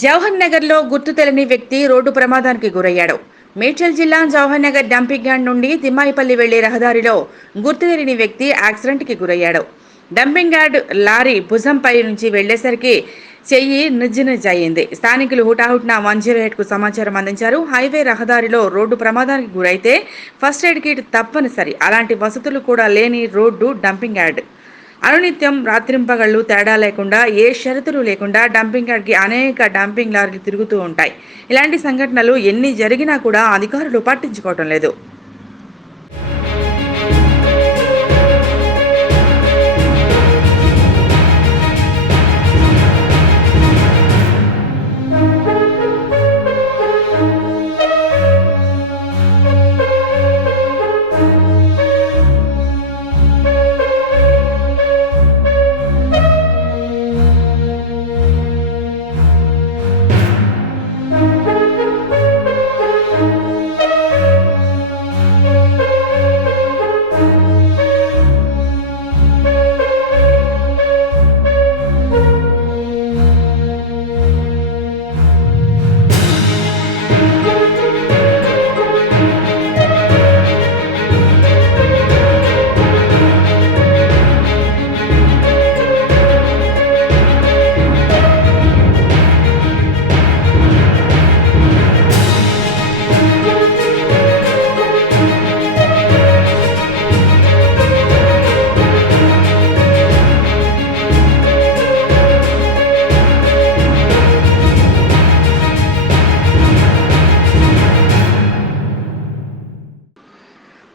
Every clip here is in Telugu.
జవహర్ నగర్లో గుర్తు తెలియని వ్యక్తి రోడ్డు ప్రమాదానికి గురయ్యాడు. మేడ్చల్ జిల్లా జవహర్ నగర్ డంపింగ్ యార్డ్ నుండి తిమ్మాయిపల్లి వెళ్లే రహదారిలో గుర్తు తెలియని వ్యక్తి యాక్సిడెంట్కి గురయ్యాడు. డంపింగ్ యార్డ్ లారీ భుజంపై నుంచి వెళ్లేసరికి చెయ్యి నుజ్జునుజ్జయింది. స్థానికులు హుటాహుటిన 108 కు సమాచారం అందించారు. హైవే రహదారిలో రోడ్డు ప్రమాదానికి గురైతే ఫస్ట్ ఎయిడ్ కిట్ తప్పనిసరి. అలాంటి వసతులు కూడా లేని రోడ్డు డంపింగ్ యార్డ్. అనునిత్యం రాత్రింపగళ్ళు తేడా లేకుండా ఏ షరతులు లేకుండా డంపింగ్ యార్డ్‌కి అనేక డంపింగ్ లారీలు తిరుగుతూ ఉంటాయి. ఇలాంటి సంఘటనలు ఎన్ని జరిగినా కూడా అధికారులు పట్టించుకోవటం లేదు.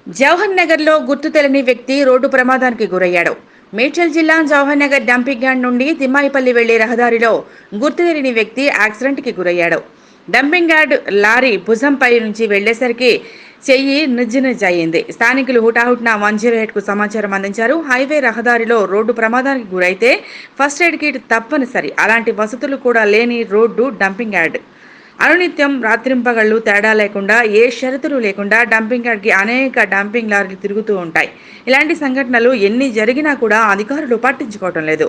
జవహర్ నగర్లో గుర్తు తెలియని వ్యక్తి రోడ్డు ప్రమాదానికి గురయ్యాడు. మేడ్చల్ జిల్లా జవహర్ నగర్ డంపింగ్ యార్డ్ నుండి తిమ్మాయిపల్లి వెళ్లే రహదారిలో గుర్తు తెలియని వ్యక్తి యాక్సిడెంట్కి గురయ్యాడు. డంపింగ్ యార్డ్ లారీ భుజంపై నుంచి వెళ్లేసరికి చెయ్యి నుజ్జునుజ్జయింది. స్థానికులు హుటాహుటిన 108 కు సమాచారం అందించారు. హైవే రహదారిలో రోడ్డు ప్రమాదానికి గురైతే ఫస్ట్ ఎయిడ్ కిట్ తప్పనిసరి. అలాంటి వసతులు కూడా లేని రోడ్డు డంపింగ్ యార్డ్. అనునిత్యం రాత్రింపగళ్ళు తేడా లేకుండా ఏ షరతులు లేకుండా డంపింగ్ యార్డ్‌కి అనేక డంపింగ్ లారీలు తిరుగుతూ ఉంటాయి. ఇలాంటి సంఘటనలు ఎన్ని జరిగినా కూడా అధికారులు పట్టించుకోవటం లేదు.